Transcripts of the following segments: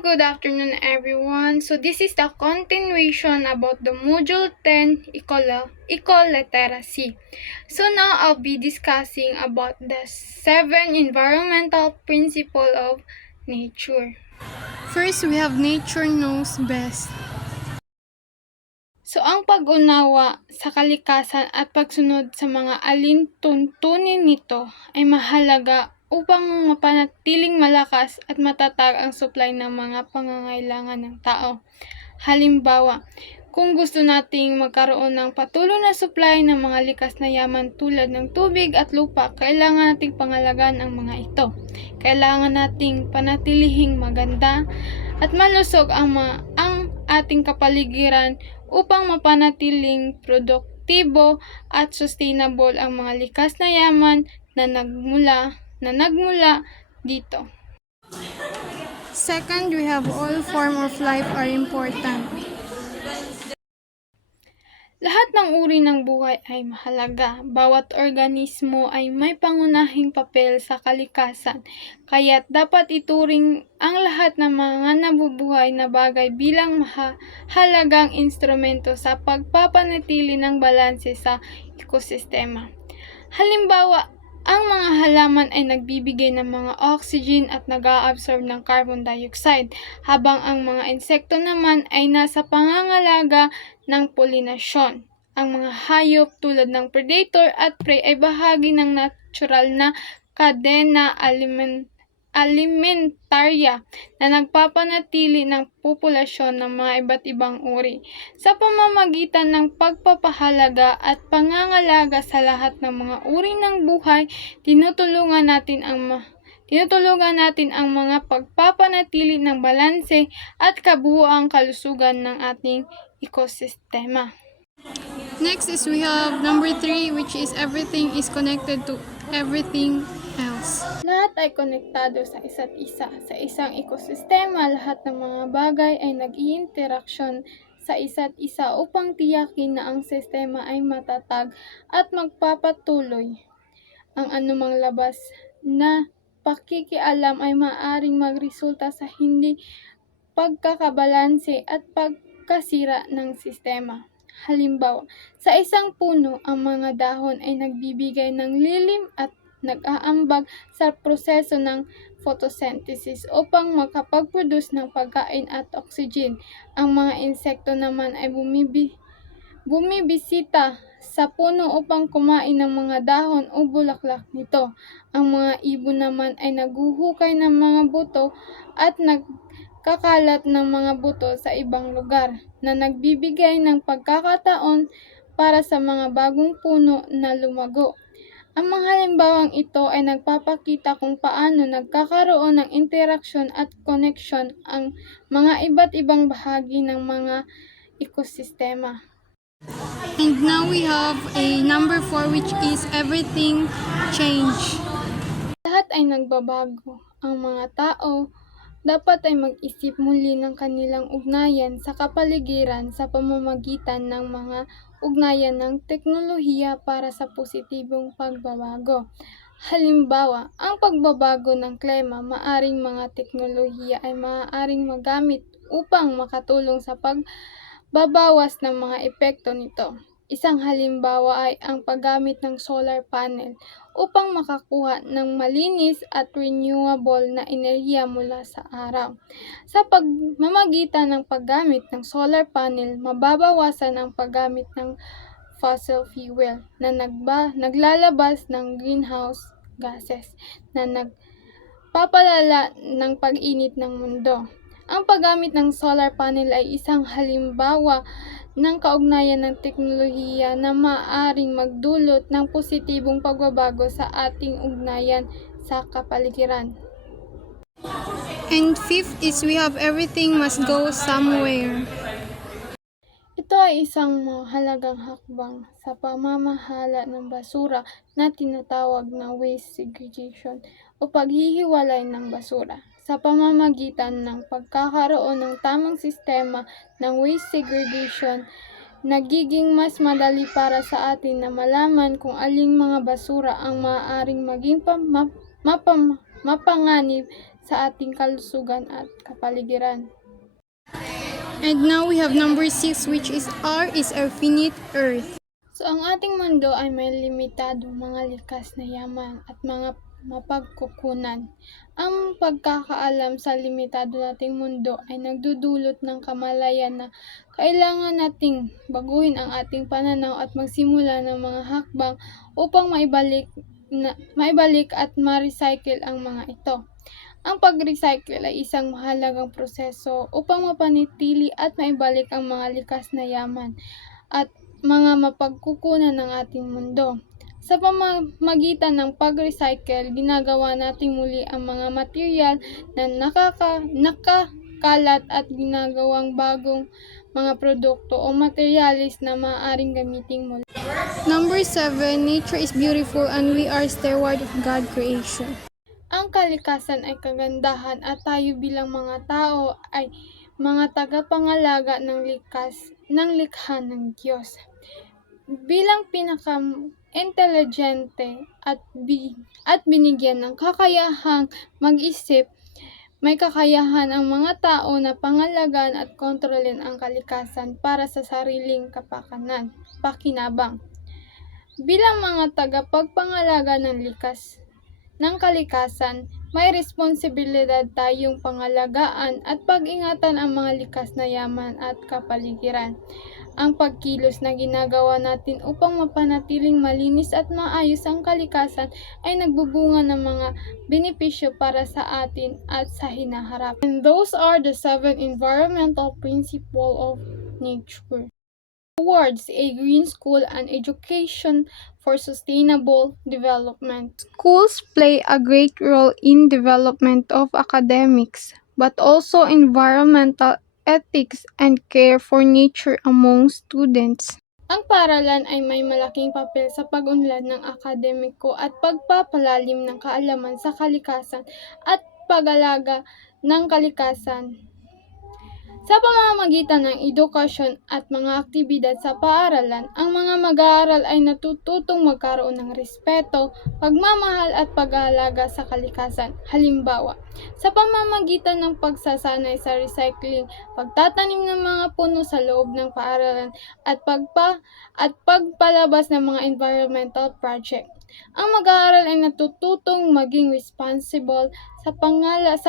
Good afternoon, everyone. So this is the continuation about the Module 10 Ecoliteracy. So now I'll be discussing about the 7 environmental principles of nature. First, we have nature knows best. So ang pag-unawa sa kalikasan at pagsunod sa mga alintuntunin nito ay mahalaga upang mapanatiling malakas at matatag ang supply ng mga pangangailangan ng tao. Halimbawa, kung gusto nating magkaroon ng patuloy na supply ng mga likas na yaman tulad ng tubig at lupa, kailangan nating pangalagaan ang mga ito. Kailangan nating panatilihing maganda at malusog ang ating kapaligiran upang mapanatiling produktibo at sustainable ang mga likas na yaman na nagmula dito. Second, we have all form of life are important. Lahat ng uri ng buhay ay mahalaga. Bawat organismo ay may pangunahing papel sa kalikasan, kaya't dapat ituring ang lahat ng mga nabubuhay na bagay bilang mahalagang instrumento sa pagpapanatili ng balanse sa ekosistema. Halimbawa, ang mga halaman ay nagbibigay ng mga oxygen at nag-a-absorb ng carbon dioxide, habang ang mga insekto naman ay nasa pangangalaga ng polinasyon. Ang mga hayop tulad ng predator at prey ay bahagi ng natural na kadena alimentarya na nagpapanatili ng populasyon ng mga iba't ibang uri. Sa pamamagitan ng pagpapahalaga at pangangalaga sa lahat ng mga uri ng buhay, tinutulungan natin ang mga pagpapanatili ng balanse at kabuuang kalusugan ng ating ekosistema. Next is we have number 3, which is everything is connected to everything else. Lahat ay konektado sa isa't isa. Sa isang ekosistema, lahat ng mga bagay ay nag-iinteraksyon sa isa't isa upang tiyakin na ang sistema ay matatag at magpapatuloy. Ang anumang labas na pakikialam ay maaaring magresulta sa hindi pagkakabalanse at pagkasira ng sistema. Halimbawa, sa isang puno, ang mga dahon ay nagbibigay ng lilim at nag-aambag sa proseso ng photosynthesis upang makapag-produce ng pagkain at oxygen. Ang mga insekto naman ay bumibisita sa puno upang kumain ng mga dahon o bulaklak nito. Ang mga ibon naman ay naghuhukay ng mga buto at nagkakalat ng mga buto sa ibang lugar na nagbibigay ng pagkakataon para sa mga bagong puno na lumago. Ang mga halimbawang ito ay nagpapakita kung paano nagkakaroon ng interaksyon at koneksyon ang mga iba't ibang bahagi ng mga ekosistema. And now we have a number 4, which is everything change. Lahat ay nagbabago. Ang mga tao dapat ay mag-isip muli ng kanilang ugnayan sa kapaligiran sa pamamagitan ng mga ugnayan ng teknolohiya para sa positibong pagbabago. Halimbawa, ang pagbabago ng klima, maaring mga teknolohiya ay maaaring magamit upang makatulong sa pagbabawas ng mga epekto nito. Isang halimbawa ay ang paggamit ng solar panel upang makakuha ng malinis at renewable na enerhiya mula sa araw. Sa pagmamagitan ng paggamit ng solar panel, mababawasan ang paggamit ng fossil fuel na naglalabas ng greenhouse gases na nagpapalala ng pag-init ng mundo. Ang paggamit ng solar panel ay isang halimbawa ng kaugnayan ng teknolohiya na maaaring magdulot ng positibong pagbabago sa ating ugnayan sa kapaligiran. And fifth is we have everything must go somewhere. Ito ay isang mahalagang hakbang sa pamamahala ng basura na tinatawag na waste segregation o paghihiwalay ng basura. Sa pamamagitan ng pagkakaroon ng tamang sistema ng waste segregation, nagiging mas madali para sa atin na malaman kung aling mga basura ang maaaring maging mapanganib sa ating kalusugan at kapaligiran. And now we have number 6, which is R is our finite earth. So, ang ating mundo ay may limitadong mga likas na yaman at mga mapagkukunan. Ang pagkakaalam sa limitado nating mundo ay nagdudulot ng kamalayan na kailangan nating baguhin ang ating pananaw at magsimula ng mga hakbang upang maibalik at ma-recycle ang mga ito. Ang pag-recycle ay isang mahalagang proseso upang mapanatili at maibalik ang mga likas na yaman at mga mapagkukunan ng ating mundo. Sa pamamagitan ng pag-recycle, ginagawa natin muli ang mga material na nakakalat at ginagawang bagong mga produkto o materialis na maaaring gamitin muli. Number 7, nature is beautiful and we are steward of God's creation. Ang kalikasan ay kagandahan at tayo bilang mga tao ay mga tagapangalaga ng likha ng Diyos. Bilang pinaka-intelligente at binigyan ng kakayahang mag-isip, may kakayahan ang mga tao na pangalagaan at kontrolin ang kalikasan para sa sariling pakinabang. Bilang mga tagapagpangalaga ng kalikasan, may responsibilidad tayong pangalagaan at pag-ingatan ang mga likas na yaman at kapaligiran. Ang pagkilos na ginagawa natin upang mapanatiling malinis at maayos ang kalikasan ay nagbubunga ng mga benepisyo para sa atin at sa hinaharap. And those are the 7 environmental principles of nature. Towards a green school and education for sustainable development. Schools play a great role in development of academics, but also environmental ethics and care for nature among students. Ang paaralan ay may malaking papel sa pag-unlad ng akademiko at pagpapalalim ng kaalaman sa kalikasan at pag-alaga ng kalikasan. Sa pamamagitan ng edukasyon at mga aktibidad sa paaralan, ang mga mag-aaral ay natututong magkaroon ng respeto, pagmamahal at pag-aalaga sa kalikasan. Halimbawa, sa pamamagitan ng pagsasanay sa recycling, pagtatanim ng mga puno sa loob ng paaralan at pagpalabas ng mga environmental project. Ang mag-aaral ay natututong maging responsible sa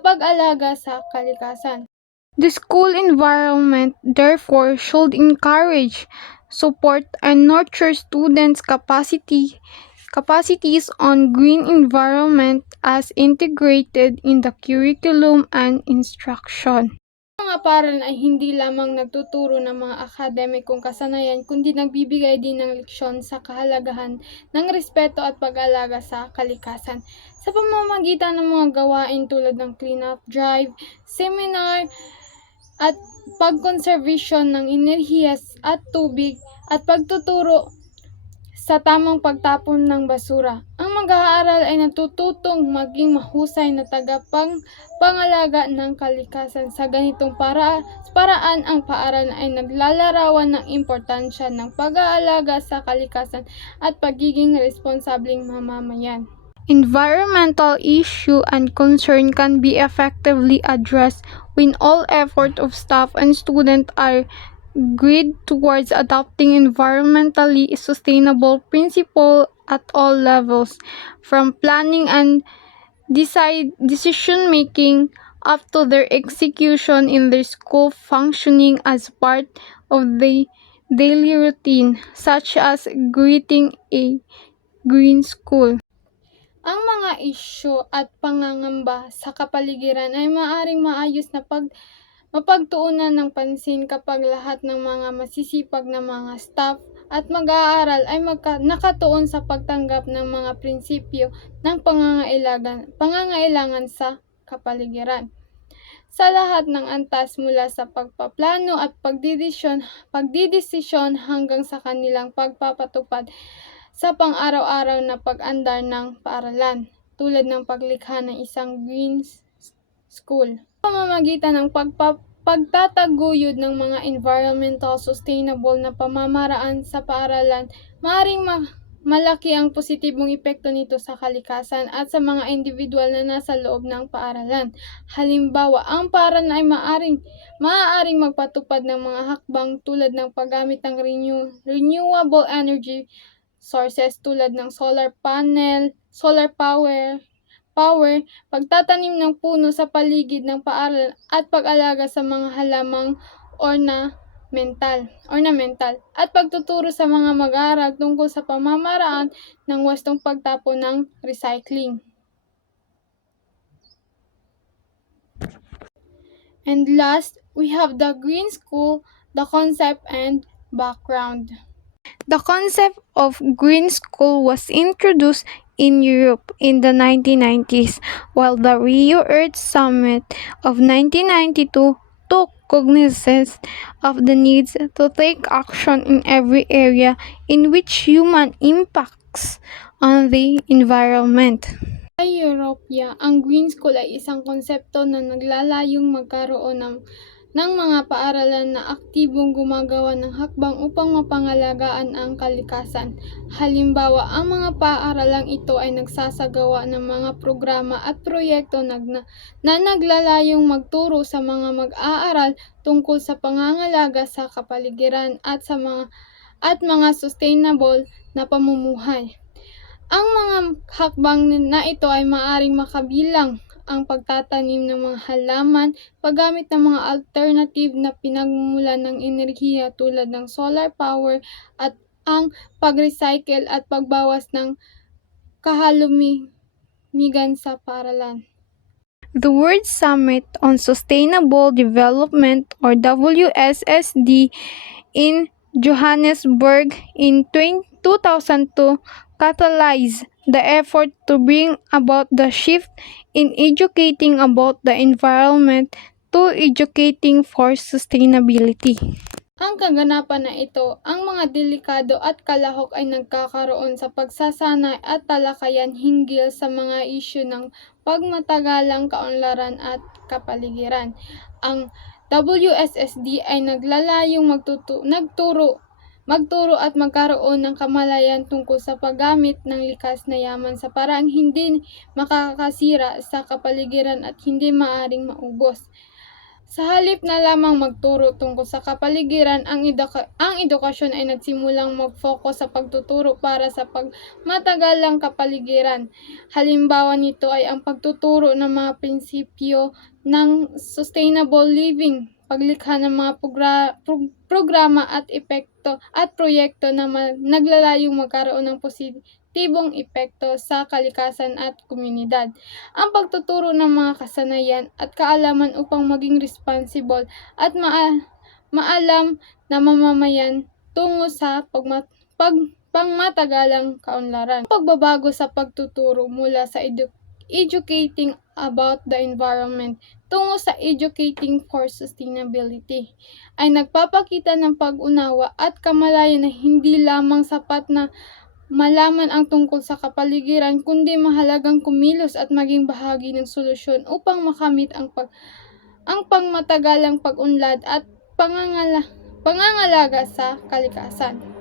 pag-alaga sa kalikasan. The school environment, therefore, should encourage, support, and nurture students' capacities on green environment as integrated in the curriculum and instruction. Ang mga paaralan ay hindi lamang nagtuturo ng mga akademikong kasanayan, kundi nagbibigay din ng leksyon sa kahalagahan ng respeto at pag-alaga sa kalikasan. Sa pamamagitan ng mga gawain tulad ng clean-up drive, seminar, at pagkonserbasyon ng enerhiya at tubig at pagtuturo sa tamang pagtapon ng basura. Ang mag-aaral ay natututong maging mahusay na tagapangalaga ng kalikasan. Sa ganitong paraan, ang paaralan ay naglalarawan ng importansya ng pag-aalaga sa kalikasan at pagiging responsableng mamamayan. Environmental issue and concern can be effectively addressed when all effort of staff and students are geared towards adopting environmentally sustainable principles at all levels, from planning and decision-making up to their execution in their school functioning as part of the daily routine, such as creating a green school. Ang mga isyu at pangangamba sa kapaligiran ay maaaring maayos na mapagtuunan ng pansin kapag lahat ng mga masisipag na mga staff at mag-aaral ay nakatuon sa pagtanggap ng mga prinsipyo ng pangangailangan sa kapaligiran. Sa lahat ng antas mula sa pagpaplano at pagdidesisyon hanggang sa kanilang pagpapatupad sa pang-araw-araw na pag-andar ng paaralan, tulad ng paglikha ng isang green school. Sa pamamagitan ng pagtataguyod ng mga environmental sustainable na pamamaraan sa paaralan, maaaring malaki ang positibong epekto nito sa kalikasan at sa mga individual na nasa loob ng paaralan. Halimbawa, ang paaralan ay maaaring magpatupad ng mga hakbang tulad ng paggamit ng renewable energy sources tulad ng solar power, pagtatanim ng puno sa paligid ng paaralan at pag-alaga sa mga halamang ornamental at pagtuturo sa mga mag-aaral tungkol sa pamamaraan ng wastong pagtapon ng recycling. And last, we have the Green School, the concept and background. The concept of Green School was introduced in Europe in the 1990s, while the Rio Earth Summit of 1992 took cognizance of the needs to take action in every area in which human impacts on the environment. Sa Europya, ang Green School ay isang konsepto na naglalayong magkaroon ng mga paaralan na aktibong gumagawa ng hakbang upang mapangalagaan ang kalikasan. Halimbawa, ang mga paaralang ito ay nagsasagawa ng mga programa at proyekto na naglalayong magturo sa mga mag-aaral tungkol sa pangangalaga sa kapaligiran at mga sustainable na pamumuhay. Ang mga hakbang na ito ay maaaring makabilang ang pagtatanim ng mga halaman, paggamit ng mga alternative na pinagmumulan ng enerhiya tulad ng solar power at ang pag-recycle at pagbawas ng kahalumigan sa paaralan. The World Summit on Sustainable Development or WSSD in Johannesburg in 2002 catalyzed the effort to bring about the shift in educating about the environment to educating for sustainability. Ang kaganapan na ito, ang mga delikado at kalahok ay nagkakaroon sa pagsasanay at talakayan hinggil sa mga isyu ng pagmatagalang kaunlaran at kapaligiran. Ang WSSD ay naglalayong magturo at magkaroon ng kamalayan tungkol sa paggamit ng likas na yaman sa paraang hindi makakasira sa kapaligiran at hindi maaaring maubos. Sa halip na lamang magturo tungkol sa kapaligiran, ang edukasyon ay nagsimulang mag-focus sa pagtuturo para sa pagmatagalang kapaligiran. Halimbawa nito ay ang pagtuturo ng mga prinsipyo ng sustainable living, paglikha ng mga programa at proyekto na naglalayong magkaroon ng positibong epekto sa kalikasan at komunidad. Ang pagtuturo ng mga kasanayan at kaalaman upang maging responsible at maalam na mamamayan tungo sa pangmatagalang kaunlaran. Ang pagbabago sa pagtuturo mula sa educating about the environment tungo sa educating for sustainability ay nagpapakita ng pag-unawa at kamalayan na hindi lamang sapat na malaman ang tungkol sa kapaligiran kundi mahalagang kumilos at maging bahagi ng solusyon upang makamit ang pangmatagalang pag-unlad at pangangalaga sa kalikasan.